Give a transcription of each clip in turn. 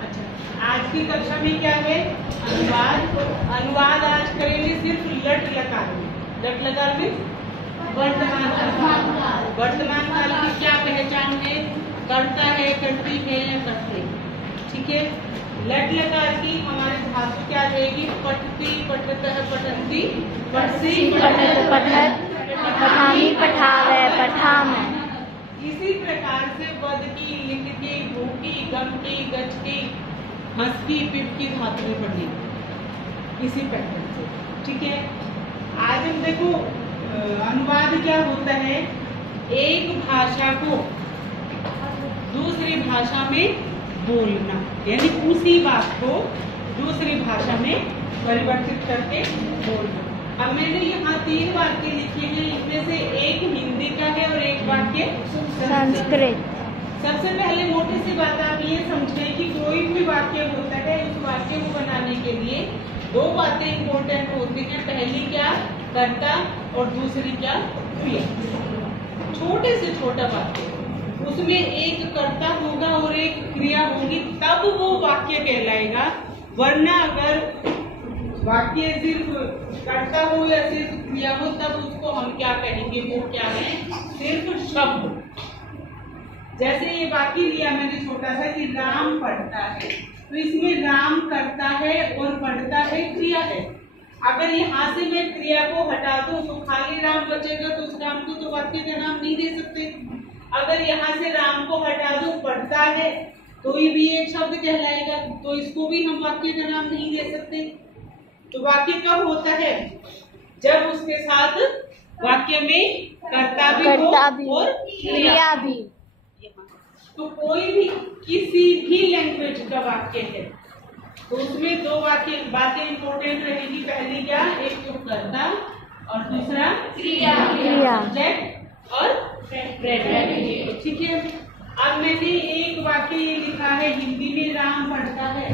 अच्छा, आज की कक्षा में क्या है? अनुवाद। अनुवाद आज करेंगे सिर्फ लट लकार में। लट लकार में वर्तमान काल। वर्तमान काल की क्या पहचान है? करता है, करती है या करते। ठीक है। लट लकार की हमारे धातु क्या रहेगी? पठती, पठतः, पठन्ति, पठसी, पठत, पठत, पठामी, पठावे, पठामः। इसी प्रकार से वद की, लिख की, भू की, गम की, गच की, हंस की, पिप की धातुएं पढ़नी इसी पैटर्न से। ठीक है। आज हम देखो अनुवाद क्या होता है? एक भाषा को दूसरी भाषा में बोलना, यानी उसी बात को दूसरी भाषा में परिवर्तित करके बोलना। अब मैंने यहाँ 3 वाक्य लिखे हैं, इनमें से एक हिंदी का है और एक वाक्य संस्कृत। सबसे पहले मोटी सी बात आप ये समझें कि कोई भी वाक्य होता है, उस वाक्य को बनाने के लिए 2 बातें इम्पोर्टेंट होती हैं। पहली क्या? कर्ता, और दूसरी क्या? क्रिया। छोटे से छोटा वाक्य, उसमें एक कर्ता होगा और एक क्रिया होगी, तब वो वाक्य कहलाएगा। वरना अगर वाक्य सिर्फ कर्ता हो या सिर्फ क्रिया हो, तब उसको हम क्या कहेंगे? वो क्या है? सिर्फ शब्द। जैसे ये वाक्य लिया मैंने छोटा सा कि राम पढ़ता है, तो इसमें राम करता है और पढ़ता है क्रिया है। अगर यहाँ से मैं क्रिया को हटा दूं तो खाली राम बचेगा, तो उस राम को तो वाक्य का नाम नहीं दे सकते। अगर यहाँ से राम को हटा दूं, पढ़ता है, तो ये भी एक शब्द कहलाएगा, तो इसको भी हम वाक्य का नाम नहीं दे सकते। तो वाक्य कब होता है? जब उसके साथ वाक्य में कर्ता भी हो और क्रिया भी। तो कोई भी किसी भी लैंग्वेज का वाक्य है तो उसमें 2 बातें इंपॉर्टेंट रहेगी। पहली क्या? एक तो कर्ता और दूसरा क्रिया, सब्जेक्ट और प्रेडिकेट। ठीक है। अब मैंने एक वाक्य ये लिखा है, हिंदी में राम पढ़ता है,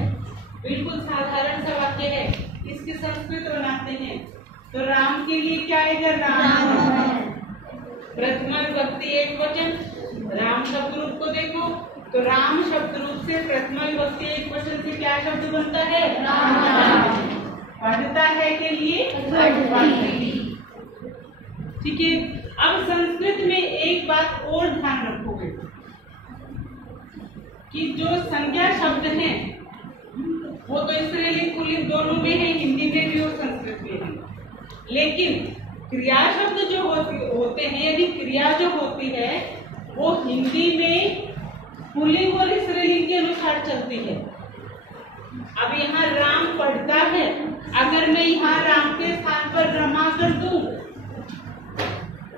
बिल्कुल साधारण सा वाक्य है। इसके संस्कृत बनाते हैं, तो राम के लिए क्या आएगा? राम। प्रथमा विभक्ति एक वचन। राम शब्द रूप को देखो तो राम शब्द रूप से प्रथमा विभक्ति एक वचन से क्या शब्द बनता है? राम। पढ़ता है के लिए पढ़ती। ठीक है। अब संस्कृत में एक बात और ध्यान रखोगे कि जो संज्ञा शब्द हैं वो तो स्त्रीलिंग पुल्लिंग दोनों में है, हिंदी में भी और संस्कृत में है। लेकिन क्रिया शब्द जो होते हैं, यदि क्रिया जो होती है वो हिंदी में पुल्लिंग और स्त्रीलिंग के अनुसार चलती है। अब यहाँ राम पढ़ता है, अगर मैं यहाँ राम के स्थान पर रमा कर दूं,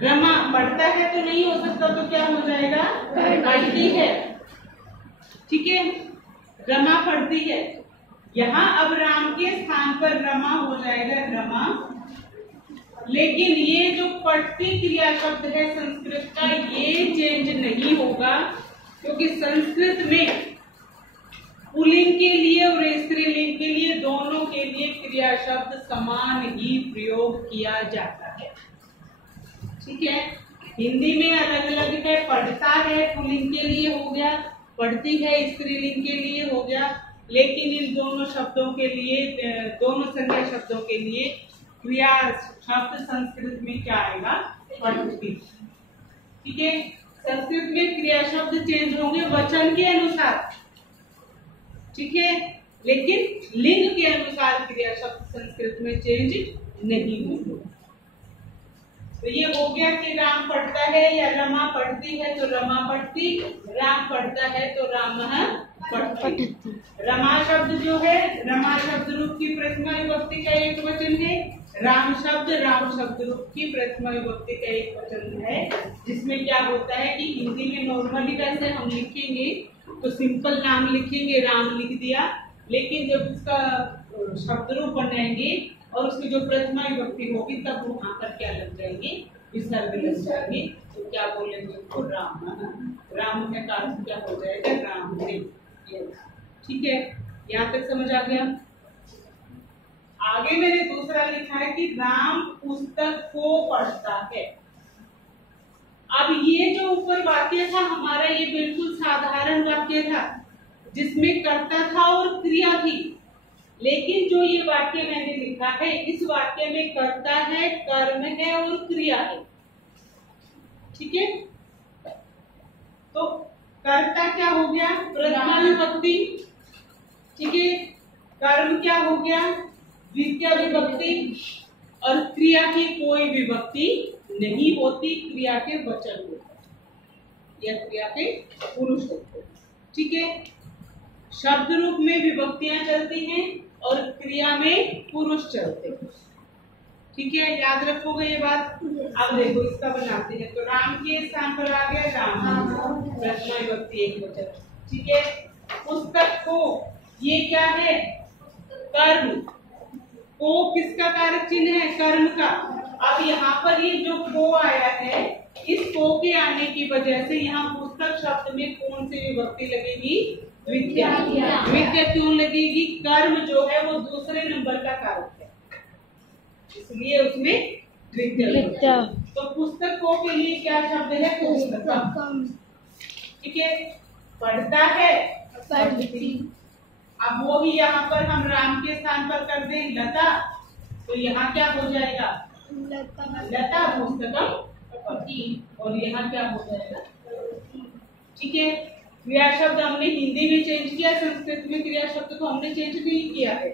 रमा पढ़ता है तो नहीं हो सकता, तो क्या हो जाएगा? पढ़ती है। ठीक है। रमा पढ़ती है। यहाँ अब राम के स्थान पर रमा हो जाएगा रमा। लेकिन ये जो पढ़ती क्रिया शब्द है संस्कृत का, ये चेंज नहीं होगा, क्योंकि संस्कृत में पुल्लिंग के लिए और स्त्रीलिंग के लिए, दोनों के लिए क्रिया शब्द समान ही प्रयोग किया जाता है। ठीक है। हिंदी में अलग अलग है, पढ़ता है पुल्लिंग के लिए हो गया, पढ़ती है स्त्रीलिंग के लिए हो गया, लेकिन इन दोनों शब्दों के लिए, दोनों संज्ञा शब्दों के लिए क्रिया शब्द संस्कृत में क्या आएगा? पढ़ती। ठीक है। संस्कृत में क्रिया शब्द चेंज होंगे वचन के अनुसार, ठीक है, लेकिन लिंग के अनुसार क्रिया शब्द संस्कृत में चेंज नहीं होंगे। तो ये हो गया कि राम पढ़ता है या रमा पढ़ती है तो रमा पढ़ती, राम पढ़ता है तो राम पढ़ती। रमा शब्द जो है, रमा शब्द रूप की प्रथमा विभक्ति का एक वचन है, राम शब्द रूप की प्रथमा विभक्ति का एक वचन है, जिसमें क्या होता है कि हिंदी में नॉर्मली वैसे हम लिखेंगे तो सिंपल नाम लिखेंगे, राम लिख दिया, लेकिन जब उसका शब्द रूप बनाएंगे और उसकी जो प्रथमा विभक्ति होगी तब वहां पर क्या लग जाएंगे? विसर्ग लग जाएंगे। तो क्या बोलेंगे उसको? राम। राम का अर्थ क्या हो जाएगा? राम ने। ठीक है। यहाँ तक समझ आ गया। आगे मैंने दूसरा लिखा है कि राम पुस्तक को पढ़ता है। अब ये जो जो ऊपर वाक्य था हमारा, ये बिल्कुल साधारण वाक्य था जिसमें कर्ता था और क्रिया थी। लेकिन जो ये वाक्य मैंने लिखा है, इस वाक्य में कर्ता है, कर्म है और क्रिया है। ठीक है, तो कर्ता क्या हो गया? प्रथमा विभक्ति। ठीक है, कर्म क्या हो गया? द्वितीय विभक्ति। और क्रिया की कोई विभक्ति नहीं होती, क्रिया के वचन होते हैं या क्रिया के पुरुष होते हैं। ठीक है, शब्द रूप में विभक्तियां चलती हैं और क्रिया में पुरुष चलते हैं। ठीक है, याद रखोगे ये बात। अब देखो इसका बनाते हैं। तो राम के स्थान पर आ गया राम, प्रथमा विभक्ति एक वचन। ठीक है, पुस्तक को, ये क्या है? कर्म। को किसका कारक चिन्ह है? कर्म का। अब यहाँ पर ये जो को आया है, इस को के आने की वजह से यहाँ पुस्तक शब्द में कौन सी विभक्ति लगेगी? द्वितीय। द्वितीय क्यों लगेगी? कर्म जो है वो दूसरे नंबर का कारक है, इसलिए उसमें द्वितीय लगेगी। तो पुस्तक को के लिए क्या शब्द है? पुस्तकम। ठीक है, पढ़ता है, पढ़ती। अब वो ही यहाँ पर हम राम के स्थान पर कर दें लता, तो यहाँ क्या हो जाएगा? लता पुस्तकम पढ़ती। और यहाँ क्या हो जाएगा? ठीक है, क्रिया शब्द हमने हिंदी में चेंज किया, संस्कृत में क्रिया शब्द को हमने चेंज नहीं किया है।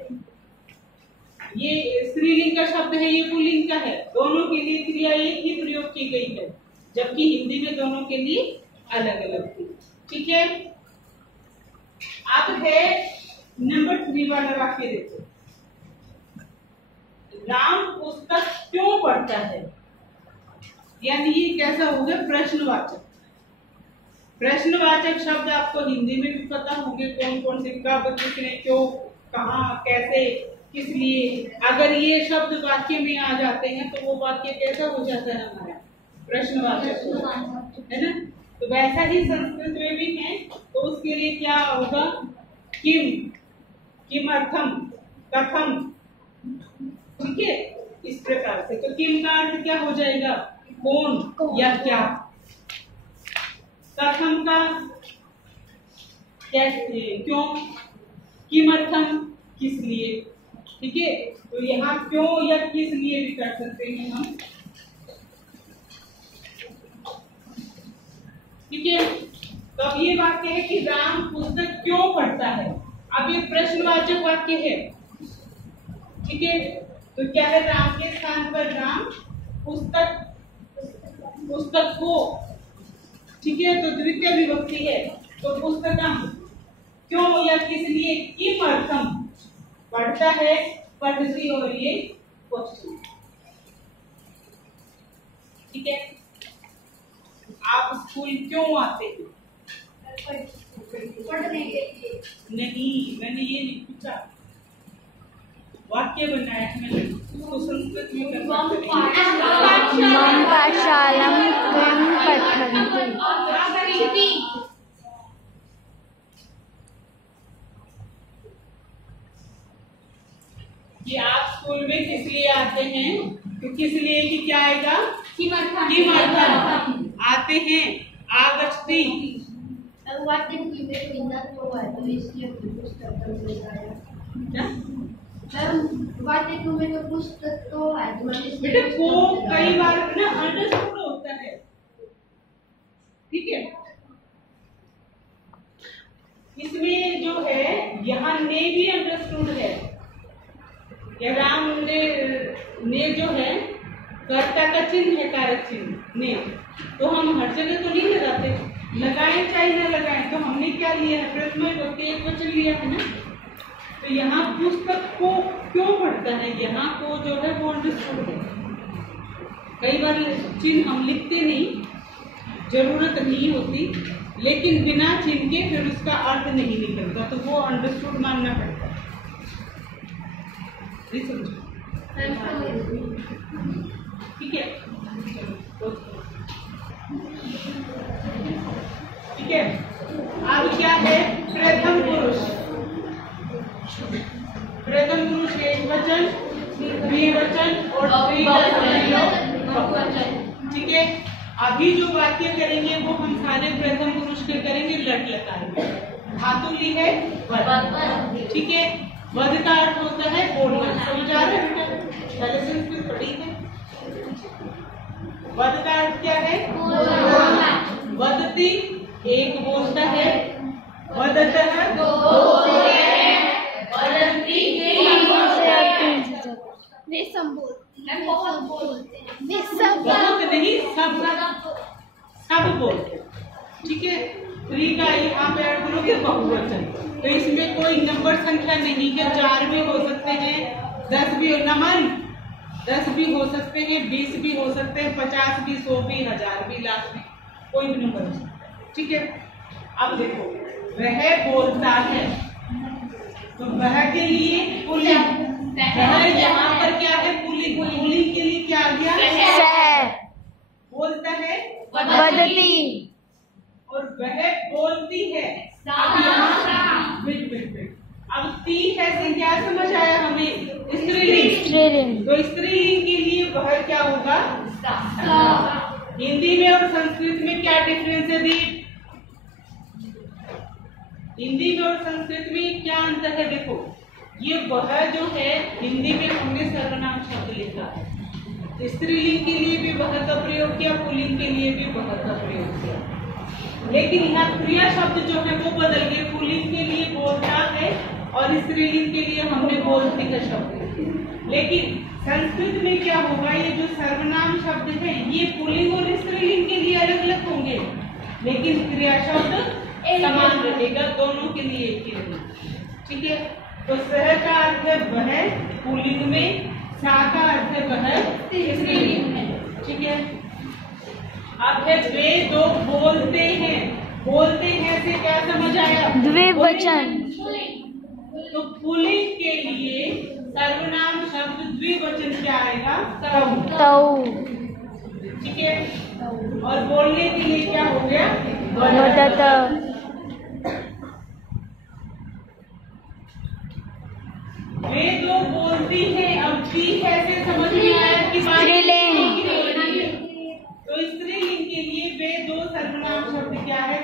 ये स्त्रीलिंग का शब्द है, ये पुल्लिंग का है, दोनों के लिए क्रिया एक ही प्रयोग की गई है, जबकि हिंदी में दोनों के लिए अलग अलग थी। ठीक है, अब है नंबर 3 वाला वाक्य। देखो, राम पुस्तक क्यों पढ़ता है, यानी ये कैसा हो गया? प्रश्नवाचक। प्रश्नवाचक शब्द आपको हिंदी में भी पता होंगे, कौन कौन से, कब, किसने, क्यों, कहाँ, कैसे, किस लिए। अगर ये शब्द वाक्य में आ जाते हैं तो वो वाक्य कैसा हो जाता है? हमारा प्रश्नवाचक, है ना। तो वैसा ही संस्कृत में भी है, तो उसके लिए क्या होगा? किम, किमर्थम, कथम। ठीक है, इस प्रकार से। तो किम का अर्थ क्या हो जाएगा? कौन या क्या। कथम का कैसे, क्यों। किमर्थम, किस लिए। ठीक है, तो यहाँ क्यों या किस लिए भी कर सकते हैं हम। ठीक है, तो अब ये वाक्य है कि राम पुस्तक क्यों पढ़ता है। अब ये प्रश्नवाचक वाक्य है। ठीक है, तो क्या है? राम के स्थान पर राम, पुस्तक, पुस्तक को। ठीक है, तो द्वितीय विभक्ति है, तो पुस्तकम क्यों या किस लिए। किमर्थम, पढ़ता है, पढ़ती, और ये क्वेश्चन। ठीक है, आप स्कूल क्यों आते हैं? पढ़ने के लिए। नहीं, मैंने ये नहीं पूछा, वाक्य बनाया है मैंने, उसको संस्कृत में करना पड़ेगा। मम पाशालम त्वं पठन्ति। कि आप स्कूल में किस लिए आते हैं? तो किस लिए कि क्या आएगा? किमर्थम आते हैं। आगच्छति, पुस्तक तो है बेटा, को कई बार ना अंडरस्टूड होता है। ठीक है, इसमें जो है यहाँ ने भी अंडरस्टूड है। या राम ने जो है कर्ता का चिन्ह है, कारक चिन्ह ने, तो हम हर जगह तो नहीं लगाते, लगाए चाहे न लगाए। तो हमने क्या लिया है? प्रथमा विभक्ति एक वचन लिया है ना। तो यहाँ पुस्तक को क्यों पढ़ता है, यहाँ को जो है वो अंडरस्टूड है। कई बार चिन्ह हम लिखते नहीं, जरूरत नहीं होती, लेकिन बिना चिन्ह के फिर उसका अर्थ नहीं निकलता, तो वो अंडरस्टूड मानना पड़ता है। समझो? ठीक है, ठीक है। अब क्या है? प्रथम पुरुष। प्रथम पुरुष एक वचन, द्विवचन और बहुवचन। ठीक है, अभी जो वाक्य करेंगे वो हम सारे प्रथम पुरुष के करेंगे लट लकार में। धातु ली है वध, ठीक है। वध का अर्थ होता है बोलना, समझ आ रहा है? पहले से इसमें पढ़ी है। वध का अर्थ क्या है? बोलना। वदति एक बोलता है, वदतः दो बोलते हैं, वदन्ति वे सब बोलते हैं, बहुत बोलते हैं, वे सब बहुत नहीं सब बोलते हैं, ठीक है। स्त्री का यहाँ पे ऐड करोगे बहुवचन, तो इसमें कोई नंबर संख्या नहीं है। 4 भी हो सकते हैं, 10 भी, नमन 10 भी हो सकते हैं, 20 भी हो सकते हैं, 50 भी, 100 भी, 1000 भी, लाख भी, कोई भी नंबर हो सकता है, ठीक है। अब देखो, वह बोलता है, तो वह के लिए पुल्लिंग, वह यहाँ पर क्या है? पुल्लिंग। पुल्लिंग के लिए क्या आ गया? बोलता है वदति, और वह बोलती है। अब यहाँ वेट, अब ती है से क्या समझ आया हमें? स्त्रीलिंग। तो स्त्रीलिंग के लिए वह क्या होगा? हिंदी में और संस्कृत में क्या डिफरेंस है दी? हिंदी में और संस्कृत में क्या अंतर है? देखो, ये वह जो है हिंदी में हमने सर्वनाम शब्द लिखा है, स्त्रीलिंग के लिए भी वह का प्रयोग किया, पुल्लिंग के लिए भी वह का प्रयोग किया, लेकिन यहाँ क्रिया शब्द जो है वो बदल गए। पुल्लिंग के लिए बोलता है और स्त्रीलिंग के लिए हमने बोलती का शब्द लिखा। लेकिन संस्कृत में क्या होगा? ये जो सर्वनाम शब्द है ये पुल्लिंग और स्त्रीलिंग के लिए अलग अलग होंगे, लेकिन क्रिया शब्द समान रहेगा, दोनों के लिए एक ही रहेगा, ठीक है। तो सह का अर्थ है वह पुल्लिंग में, सा का अर्थ है वह स्त्रीलिंग में, ठीक है। अब है वे दो बोलते हैं। बोलते हैं से क्या समझ आया? द्विवचन। तो पुल्लिंग के लिए सर्वनाम शब्द द्विवचन क्या आएगा? तौ, ठीक है। और बोलने के लिए क्या हो गया? वदत। वे दो बोलती है। अब ती कैसे समझ में आया कि स्त्रीलिंग। तो स्त्रीलिंग के लिए वे दो सर्वनाम शब्द क्या है?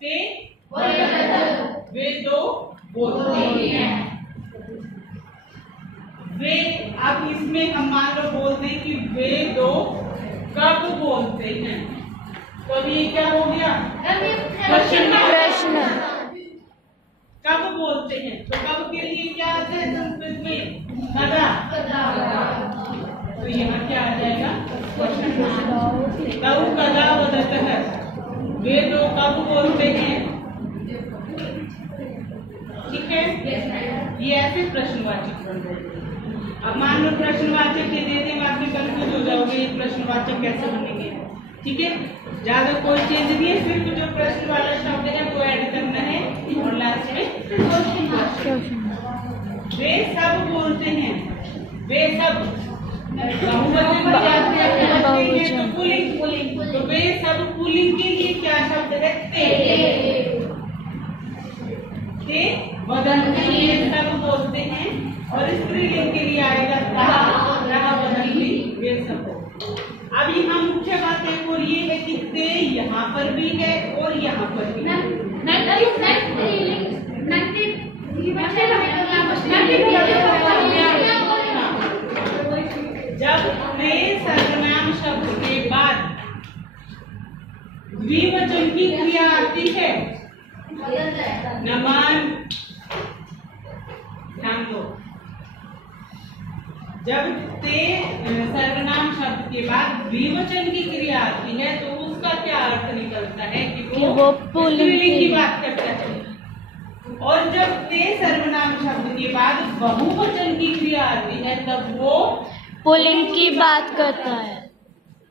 ते, वे दो बोलते हैं। वे, अब इसमें हम मान लो बोलते हैं कि वे दो कब बोलते हैं, तो ये क्या हो गया? प्रश्न। कब बोलते हैं, तो कब के लिए क्या आता है संस्कृत में? कदा। तो यहाँ क्या आ जाएगा? तौ कदा वदतः, वे दो कब बोलते हैं, ठीक है। ये ऐसे प्रश्नवाचक बन रहे हैं। अब मान लो प्रश्नवाचक के दे दें, आप भी कंफ्यूज हो जाओगे ये प्रश्नवाचक कैसे बनेंगे, ठीक है। ज्यादा कोई चेंज नहीं है, सिर्फ जो प्रश्न वाला शब्द है वो ऐड करना है और लास्ट में वे सब बोलते हैं। वे सब बहुवचन में जाते हैं तो पुल्लिंग, तो वे सब पुल्लिंग के लिए क्या शब्द है? ते वदन्ति, ये सब बोलते हैं। और स्त्रीलिंग के लिए आएगा ता, वदन्ति, वे सब। अब यहाँ मुख्य बात एक और ये है कि ते यहाँ पर भी है और यहाँ पर भी है। जब ते सर्वनाम शब्द के बाद द्विवचन की क्रिया आती है, नमन, ध्यान दो, जब ते सर्वनाम शब्द के बाद द्विवचन की क्रिया आती है तो उसका क्या अर्थ निकलता है कि वो पुल्लिंग की बात करता है। और जब ते सर्वनाम शब्द के बाद बहुवचन की क्रिया आती है तब वो पुल्लिंग की बात करता है,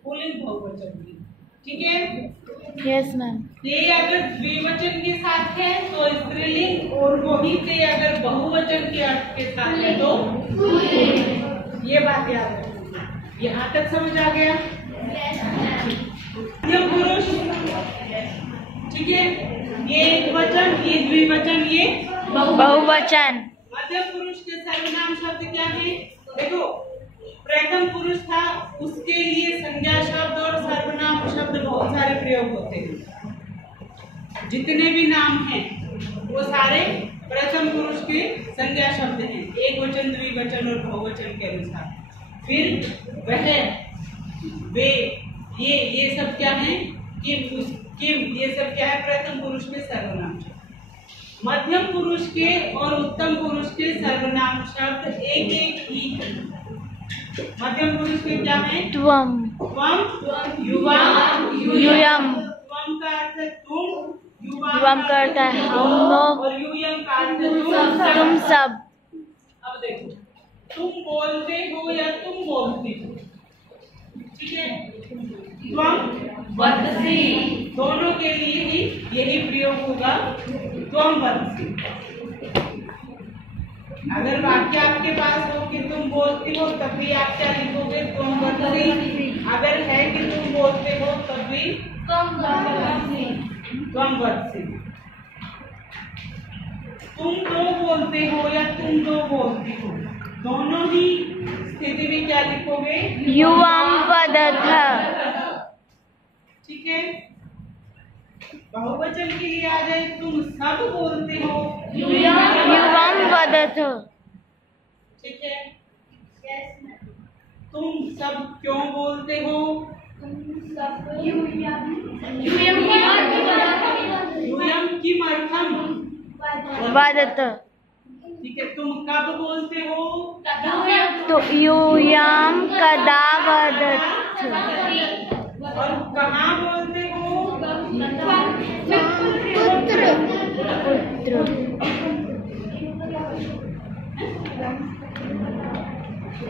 पुल्लिंग बहुवचन की, ठीक है। Yes ma'am. ते अगर द्विवचन के साथ है तो स्त्रीलिंग, और वही ते अगर बहुवचन के अर्थ के साथ है तो ये बात याद रखना। यहाँ तक समझ आ गया? मध्य पुरुष, ठीक है, ये एक वचन, ये द्विवचन, ये बहुवचन। मध्य पुरुष के सर्वनाम शब्द क्या है? देखो, प्रथम पुरुष था, उसके लिए संज्ञा शब्द और सर्वनाम शब्द बहुत सारे प्रयोग होते हैं। जितने भी नाम हैं वो सारे प्रथम पुरुष के संज्ञा शब्द हैं, एक वचन, द्विवचन और बहुवचन के अनुसार। फिर वह, वे, ये सब क्या है? किम, ये सब क्या है? प्रथम पुरुष के सर्वनाम शब्द। मध्यम पुरुष के और उत्तम पुरुष के सर्वनाम शब्द एक एक ही। मध्यम पुरुष के क्या है? त्वम, त्वम, युवाम, यूयम। त्वम का अर्थ है तुम, युवाम का अर्थ है हम लोग, और यूयम का अर्थ है तुम सब। अब देखो, तुम बोलते हो या तुम बोलती हो, ठीक है? त्वम वदसि, दोनों के लिए ही यही प्रयोग होगा, त्वम वदसि। अगर वाक्य आपके पास हो कि तुम बोलती हो, तब भी आप क्या लिखोगे? त्वम वदसि। अगर है कि तुम बोलते हो, तब भी त्वम वदसि। तुम दो बोलते हो या तुम दो बोलती हो, दोनों ही स्थिति में क्या लिखोगे? युवाम वदथ। ठीक है? बहुवचन के लिए आ जाए, तुम सब बोलते हो, युवाम वदथ। ठीक है? तुम सब क्यों बोलते हो? यूयम किमर्थम वदथ। ठीक है? तुम कब बोलते हो? तो यूयाम कदा वदथ। और कहाँ बोलते हो? पुत्र।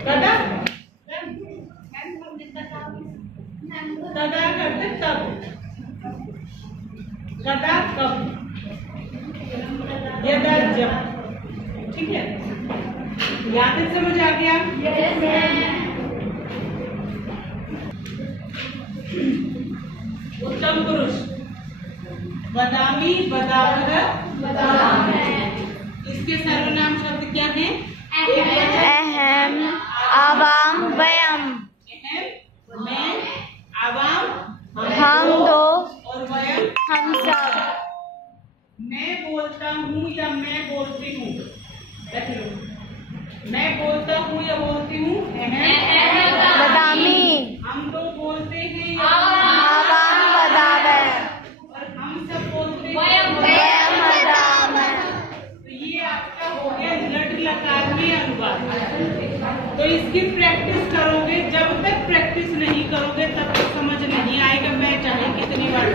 कदा, कदा करते तब, कदा कब, यदा जब। ठीक है? यहाँ तक समझ आ गया? उत्तम पुरुष, बदामी, बदावह, इसके सर्वनाम शब्द क्या हैं? अहम, आवाम, वयम। अहम, मैं, आवाम, हम दो, और वयम, हम सब। मैं बोलता हूँ या मैं बोलती हूँ, देख लो, मैं बोलता हूँ या बोलती हूँ, बदामी, हम दो बोलते हैं या आवाम, बदावे, और हम सब बोलते हैं, वयम, बदावे। तो ये आपका हो गया लट लकार में अनुवाद। तो इसकी प्रैक्टिस करोगे, जब तक प्रैक्टिस नहीं करोगे तब तक समझ नहीं आएगा, मैं चाहे कितनी बार